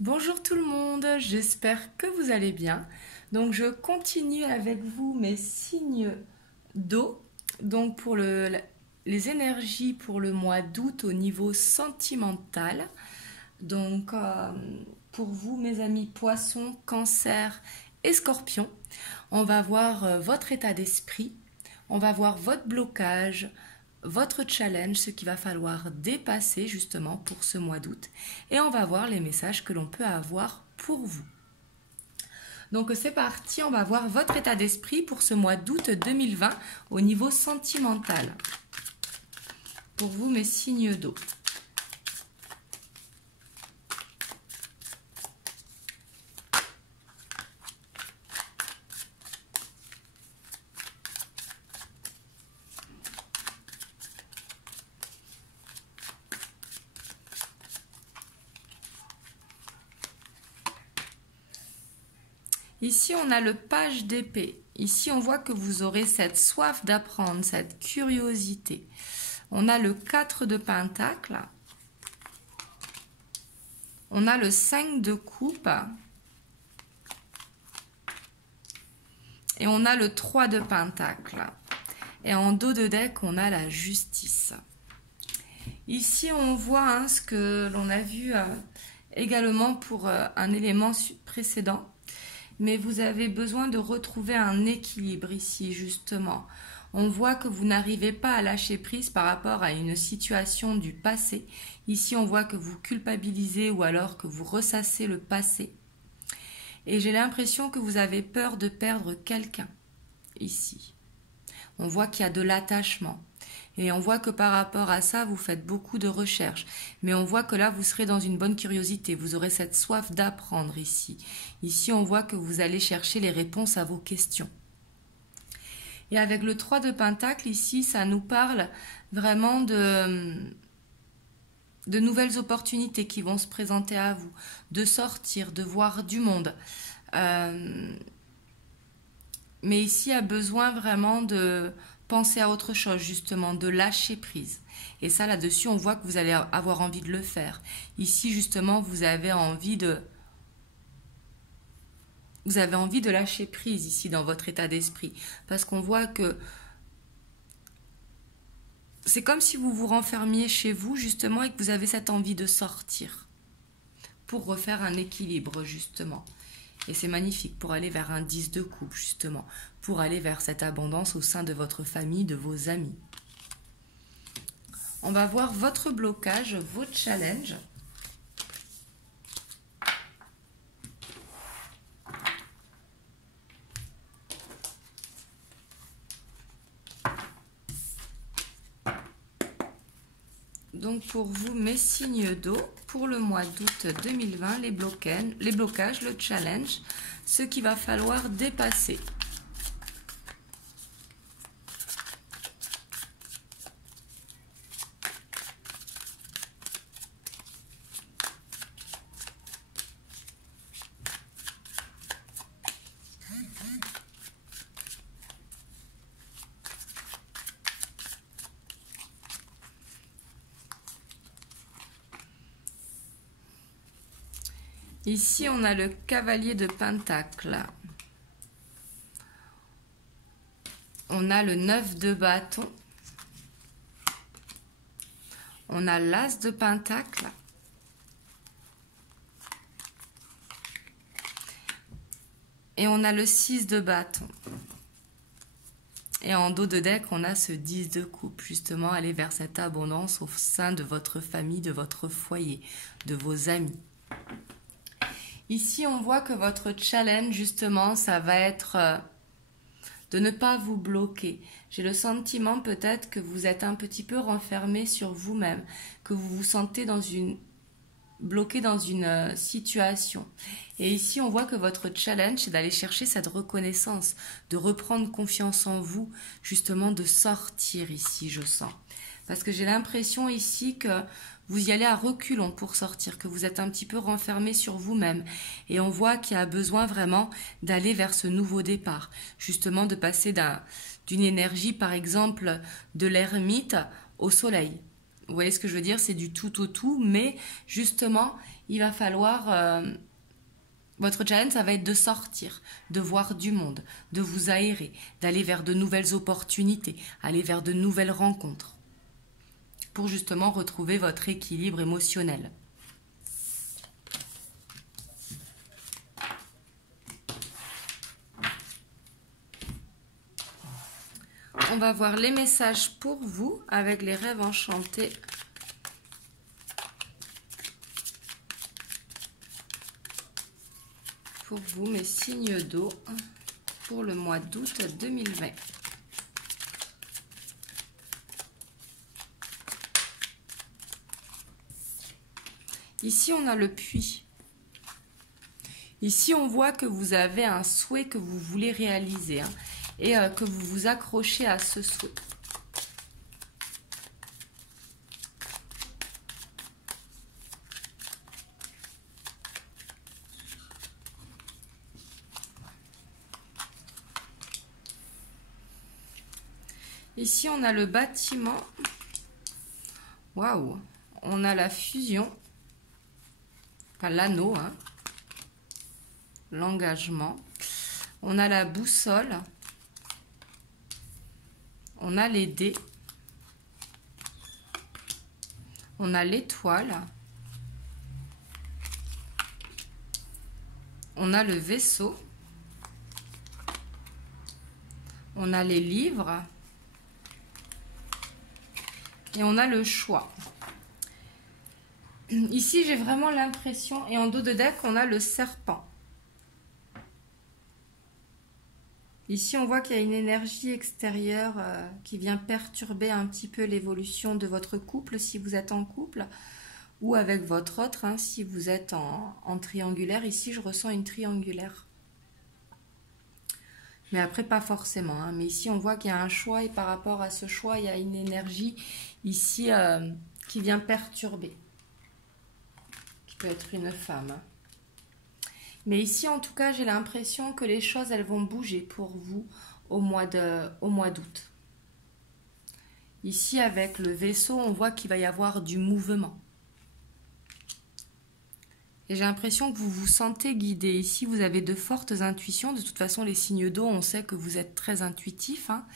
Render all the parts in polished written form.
Bonjour tout le monde, j'espère que vous allez bien. Donc je continue avec vous mes signes d'eau. Donc pour les énergies pour le mois d'août au niveau sentimental. Donc pour vous mes amis poissons, cancer et scorpions, on va voir votre état d'esprit, on va voir votre blocage, votre challenge, ce qu'il va falloir dépasser justement pour ce mois d'août. Et on va voir les messages que l'on peut avoir pour vous. Donc c'est parti, on va voir votre état d'esprit pour ce mois d'août 2020 au niveau sentimental. Pour vous mes signes d'eau. Ici, on a le page d'épée. Ici, on voit que vous aurez cette soif d'apprendre, cette curiosité. On a le 4 de pentacle. On a le 5 de coupe. Et on a le 3 de pentacle. Et en dos de deck, on a la justice. Ici, on voit ce que l'on a vu également pour un élément précédent. Mais vous avez besoin de retrouver un équilibre ici, justement. On voit que vous n'arrivez pas à lâcher prise par rapport à une situation du passé. Ici, on voit que vous culpabilisez ou alors que vous ressassez le passé. Et j'ai l'impression que vous avez peur de perdre quelqu'un, ici. On voit qu'il y a de l'attachement. Et on voit que par rapport à ça, vous faites beaucoup de recherches. Mais on voit que là, vous serez dans une bonne curiosité. Vous aurez cette soif d'apprendre ici. Ici, on voit que vous allez chercher les réponses à vos questions. Et avec le 3 de pentacle, ici, ça nous parle vraiment de nouvelles opportunités qui vont se présenter à vous. De sortir, de voir du monde. Mais ici, il y a besoin vraiment de penser à autre chose, justement, de lâcher prise. Et ça, là-dessus, on voit que vous allez avoir envie de le faire. Ici, justement, vous avez envie de lâcher prise, ici, dans votre état d'esprit. Parce qu'on voit que c'est comme si vous vous renfermiez chez vous, justement, et que vous avez cette envie de sortir. Pour refaire un équilibre, justement. Et c'est magnifique pour aller vers un 10 de coupe, justement. Pour aller vers cette abondance au sein de votre famille, de vos amis. On va voir votre blocage, vos challenges. Donc pour vous, mes signes d'eau, pour le mois d'août 2020, les blocages, le challenge, ce qu'il va falloir dépasser. Ici, on a le cavalier de pentacle. On a le 9 de bâton. On a l'as de pentacle. Et on a le 6 de bâton. Et en dos de deck, on a ce 10 de coupe. Justement, aller vers cette abondance au sein de votre famille, de votre foyer, de vos amis. Ici, on voit que votre challenge, justement, ça va être de ne pas vous bloquer. J'ai le sentiment peut-être que vous êtes un petit peu renfermé sur vous-même, que vous vous sentez bloqué dans une situation. Et ici, on voit que votre challenge, c'est d'aller chercher cette reconnaissance, de reprendre confiance en vous, justement de sortir ici, je sens. Parce que j'ai l'impression ici que vous y allez à reculons pour sortir, que vous êtes un petit peu renfermé sur vous-même. Et on voit qu'il y a besoin vraiment d'aller vers ce nouveau départ. Justement de passer d'une énergie, par exemple, de l'ermite au soleil. Vous voyez ce que je veux dire? C'est du tout au tout, mais justement, il va falloir... votre challenge, ça va être de sortir, de voir du monde, de vous aérer, d'aller vers de nouvelles opportunités, aller vers de nouvelles rencontres, pour justement retrouver votre équilibre émotionnel. On va voir les messages pour vous avec les rêves enchantés. Pour vous, mes signes d'eau pour le mois d'août 2020. Ici, on a le puits. Ici, on voit que vous avez un souhait que vous voulez réaliser hein, et que vous vous accrochez à ce souhait. Ici, on a le bâtiment. Waouh! On a la fusion. Enfin, l'anneau. Hein. L'engagement. On a la boussole. On a les dés. On a l'étoile. On a le vaisseau. On a les livres. Et on a le choix. Ici, j'ai vraiment l'impression, et en dos de deck, on a le serpent. Ici, on voit qu'il y a une énergie extérieure qui vient perturber un petit peu l'évolution de votre couple, si vous êtes en couple, ou avec votre autre, hein, si vous êtes en triangulaire. Ici, je ressens une triangulaire. Mais après, pas forcément. Hein. Mais ici, on voit qu'il y a un choix, et par rapport à ce choix, il y a une énergie ici qui vient perturber. Qui peut être une femme. Hein. Mais ici, en tout cas, j'ai l'impression que les choses, elles vont bouger pour vous au mois d'août. Ici, avec le vaisseau, on voit qu'il va y avoir du mouvement. Et j'ai l'impression que vous vous sentez guidé. Ici, vous avez de fortes intuitions. De toute façon, les signes d'eau, on sait que vous êtes très intuitifs. Hein.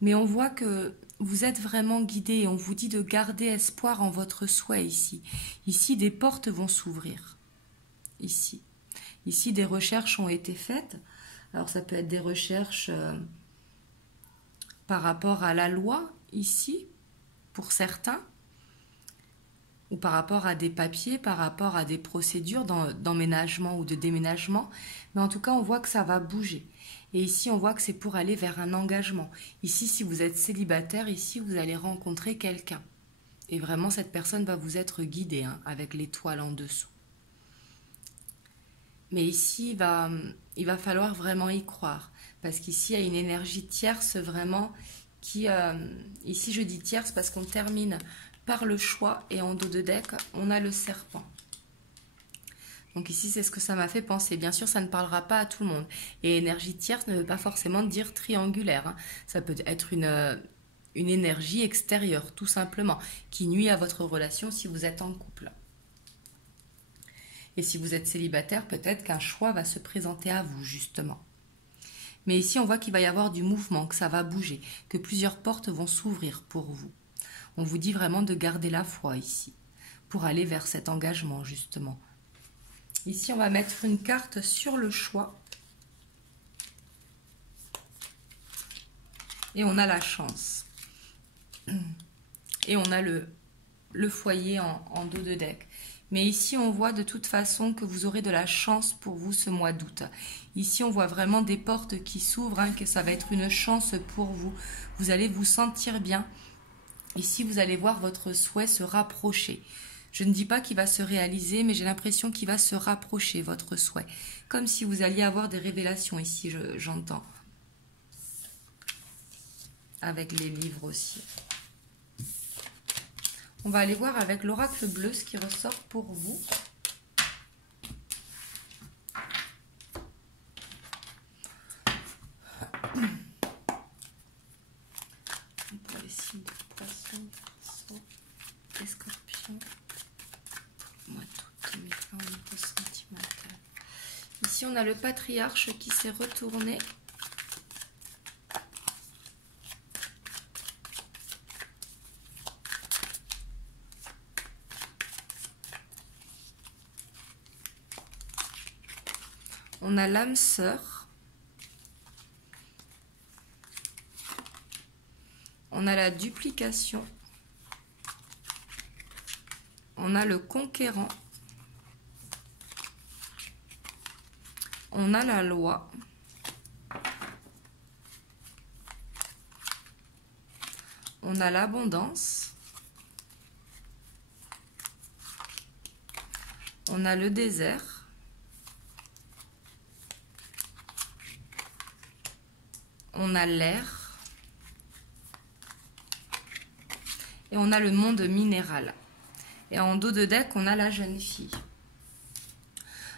Mais on voit que vous êtes vraiment guidé. Et on vous dit de garder espoir en votre souhait ici. Ici, des portes vont s'ouvrir. Ici. Ici, des recherches ont été faites. Alors, ça peut être des recherches par rapport à la loi, ici, pour certains. Ou par rapport à des papiers, par rapport à des procédures d'emménagement ou de déménagement. Mais en tout cas, on voit que ça va bouger. Et ici, on voit que c'est pour aller vers un engagement. Ici, si vous êtes célibataire, ici, vous allez rencontrer quelqu'un. Et vraiment, cette personne va vous être guidée, hein, avec l'étoile en dessous. Mais ici, il va falloir vraiment y croire. Parce qu'ici, il y a une énergie tierce vraiment qui... ici, je dis tierce parce qu'on termine par le choix, et en dos de deck, on a le serpent. Donc ici, c'est ce que ça m'a fait penser. Bien sûr, ça ne parlera pas à tout le monde. Et énergie tierce ne veut pas forcément dire triangulaire. Hein. Ça peut être une énergie extérieure, tout simplement, qui nuit à votre relation si vous êtes en couple. Et si vous êtes célibataire, peut-être qu'un choix va se présenter à vous, justement. Mais ici, on voit qu'il va y avoir du mouvement, que ça va bouger, que plusieurs portes vont s'ouvrir pour vous. On vous dit vraiment de garder la foi ici, pour aller vers cet engagement, justement. Ici, on va mettre une carte sur le choix. Et on a la chance. Et on a le foyer en dos de deck. Mais ici, on voit de toute façon que vous aurez de la chance pour vous ce mois d'août. Ici, on voit vraiment des portes qui s'ouvrent, hein, que ça va être une chance pour vous. Vous allez vous sentir bien. Ici, vous allez voir votre souhait se rapprocher. Je ne dis pas qu'il va se réaliser, mais j'ai l'impression qu'il va se rapprocher, votre souhait. Comme si vous alliez avoir des révélations ici, j'entends. Avec les livres aussi. On va aller voir avec l'oracle bleu ce qui ressort pour vous. Pour les signes de poisson, Ici, on a le patriarche qui s'est retourné. On a l'âme sœur. On a la duplication. On a le conquérant. On a la loi. On a l'abondance. On a le désert. On a l'air. Et on a le monde minéral. Et en dos de deck, on a la jeune fille.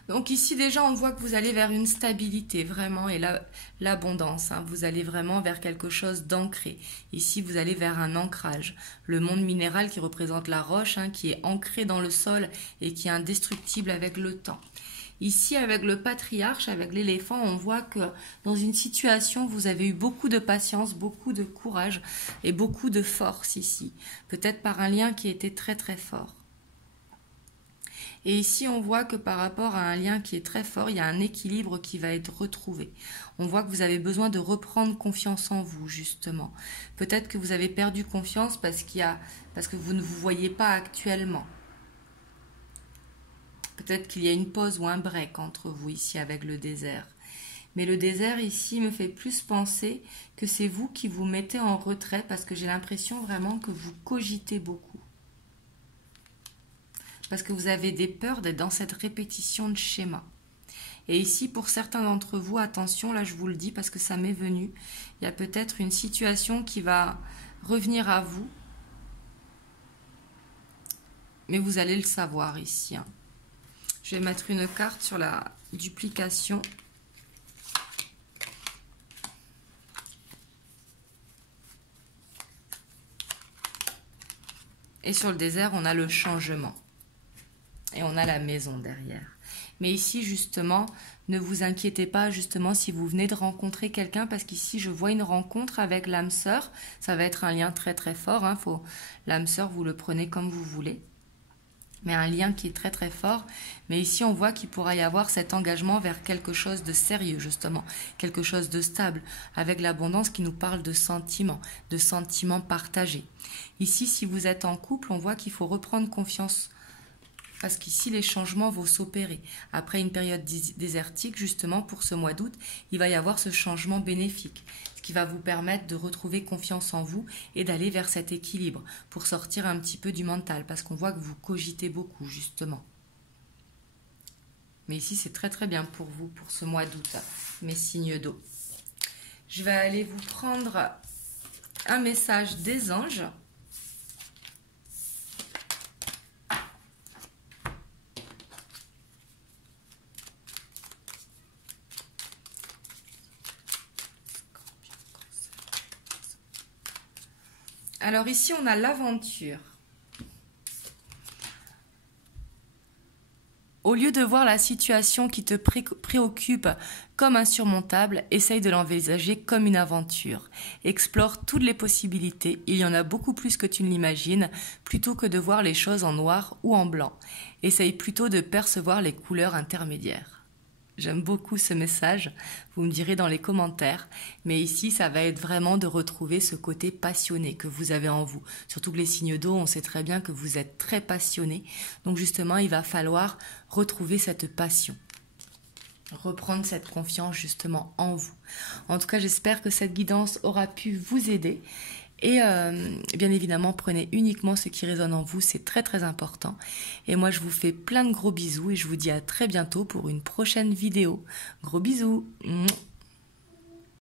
Donc ici déjà on voit que vous allez vers une stabilité vraiment et l'abondance. Vous allez vraiment vers quelque chose d'ancré. Ici vous allez vers un ancrage. Le monde minéral qui représente la roche, qui est ancré dans le sol et qui est indestructible avec le temps. Ici avec le patriarche, avec l'éléphant, on voit que dans une situation vous avez eu beaucoup de patience, beaucoup de courage et beaucoup de force ici. Peut-être par un lien qui était très très fort. Et ici, on voit que par rapport à un lien qui est très fort, il y a un équilibre qui va être retrouvé. On voit que vous avez besoin de reprendre confiance en vous, justement. Peut-être que vous avez perdu confiance parce que vous ne vous voyez pas actuellement. Peut-être qu'il y a une pause ou un break entre vous ici avec le désert. Mais le désert ici me fait plus penser que c'est vous qui vous mettez en retrait parce que j'ai l'impression vraiment que vous cogitez beaucoup. Parce que vous avez des peurs d'être dans cette répétition de schéma. Et ici, pour certains d'entre vous, attention, là je vous le dis parce que ça m'est venu, il y a peut-être une situation qui va revenir à vous, mais vous allez le savoir ici. Je vais mettre une carte sur la duplication. Et sur le désert, on a le changement. Et on a la maison derrière. Mais ici, justement, ne vous inquiétez pas, justement, si vous venez de rencontrer quelqu'un, parce qu'ici, je vois une rencontre avec l'âme sœur. Ça va être un lien très, très fort. L'âme sœur, vous le prenez comme vous voulez. Mais un lien qui est très, très fort. Mais ici, on voit qu'il pourra y avoir cet engagement vers quelque chose de sérieux, justement. Quelque chose de stable, avec l'abondance qui nous parle de sentiments partagés. Ici, si vous êtes en couple, on voit qu'il faut reprendre confiance. Parce qu'ici, les changements vont s'opérer. Après une période désertique, justement, pour ce mois d'août, il va y avoir ce changement bénéfique. Ce qui va vous permettre de retrouver confiance en vous et d'aller vers cet équilibre pour sortir un petit peu du mental. Parce qu'on voit que vous cogitez beaucoup, justement. Mais ici, c'est très très bien pour vous, pour ce mois d'août, mes signes d'eau. Je vais aller vous prendre un message des anges. Alors ici, on a l'aventure. Au lieu de voir la situation qui te préoccupe comme insurmontable, essaye de l'envisager comme une aventure. Explore toutes les possibilités, il y en a beaucoup plus que tu ne l'imagines, plutôt que de voir les choses en noir ou en blanc. Essaye plutôt de percevoir les couleurs intermédiaires. J'aime beaucoup ce message, vous me direz dans les commentaires, mais ici ça va être vraiment de retrouver ce côté passionné que vous avez en vous. Surtout que les signes d'eau, on sait très bien que vous êtes très passionnés, donc justement il va falloir retrouver cette passion. Reprendre cette confiance justement en vous. En tout cas, j'espère que cette guidance aura pu vous aider. Et bien évidemment, prenez uniquement ce qui résonne en vous, c'est très très important. Et moi, je vous fais plein de gros bisous et je vous dis à très bientôt pour une prochaine vidéo. Gros bisous.